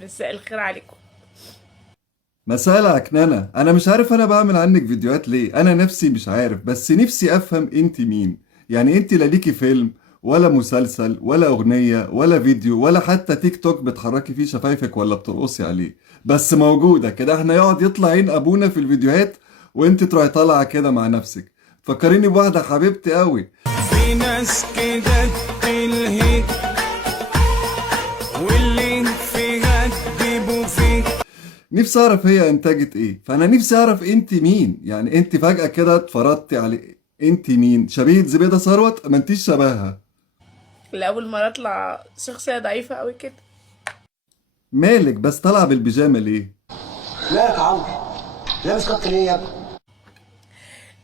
مساء الخير عليكم. مساء عكننة، انا مش عارف انا بعمل عنك فيديوهات ليه. انا نفسي مش عارف، بس نفسي افهم انت مين. يعني انت لا ليكي فيلم ولا مسلسل ولا اغنية ولا فيديو ولا حتى تيك توك بتحركي فيه شفايفك ولا بترقصي عليه، بس موجودة كده. احنا يقعد يطلع عين ابونا في الفيديوهات وانت تروحي طالعة كده مع نفسك. فكريني بواحدة حبيبتي قوي. في ناس كده تلهي واللي فيها تجيبوا فيه. نفسي اعرف هي انتجت ايه، فانا نفسي اعرف انت مين. يعني انت فجأة كده اتفرجتي على انت مين؟ شبيهة زبيدة ثروت؟ ما انتيش شبهها. لأول مرة أطلع شخصية ضعيفة أوي كده. مالك بس طالعة بالبيجامة ليه؟ لا يا عمرو، لابس كات ليه يا ابني؟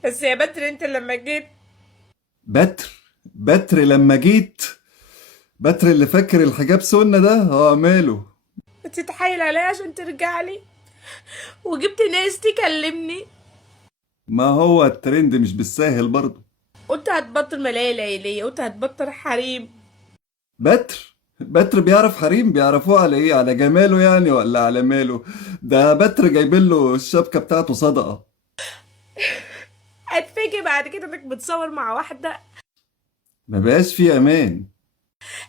بس يا بدر أنت لما جيت. بتر لما جيت. بتر اللي فاكر الحجاب سنة ده، ماله. بتتحايل عليا عشان ترجع لي، وجبت ناس تكلمني. ما هو الترند مش بالساهل برضه. قلت هتبطل ملاهي ليلية، قلت هتبطل حريم. بتر بيعرف حريم؟ بيعرفوه على ايه؟ على جماله يعني ولا على ماله؟ ده بتر جايبين له الشبكة بتاعته صدقة. هتفاجئ بعد كده انك بتصور مع واحدة. ما بقاش فيه امان.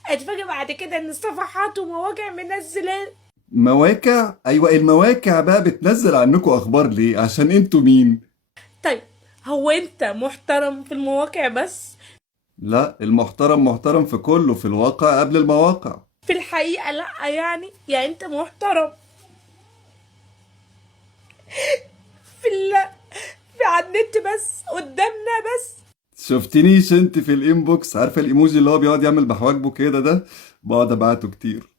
هتفاجئ بعد كده ان الصفحات ومواقع منزلة. مواقع؟ ايوه المواقع بقى بتنزل عنكم اخبار ليه؟ عشان انتوا مين؟ طيب، هو انت محترم في المواقع بس؟ لا، المحترم محترم في كله، في الواقع قبل المواقع. في الحقيقة لأ، يعني انت محترم في في على النت بس، قدامنا بس. شفتنيش انت في الانبوكس؟ عارفه الايموجي اللي هو بيقعد يعمل بحواجبه كده ده؟ بقعد ابعته كتير.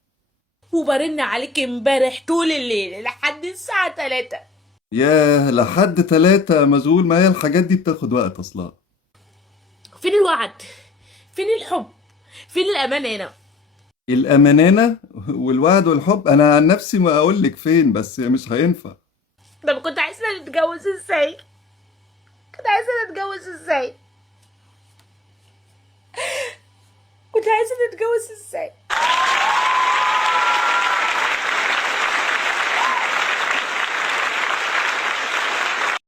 وبرن عليك امبارح طول الليل لحد الساعة 3. ياه، لحد 3 مشغول؟ ما هي الحاجات دي بتاخد وقت اصلا. فين الوعد؟ فين الحب؟ فين الأمانة هنا؟ الامانانه والوعد والحب، انا عن نفسي ما اقول لك فين، بس مش هينفع. طب كنت عايزة نتجوز ازاي؟ كنت عايزة نتجوز ازاي؟ كنت عايزة نتجوز ازاي؟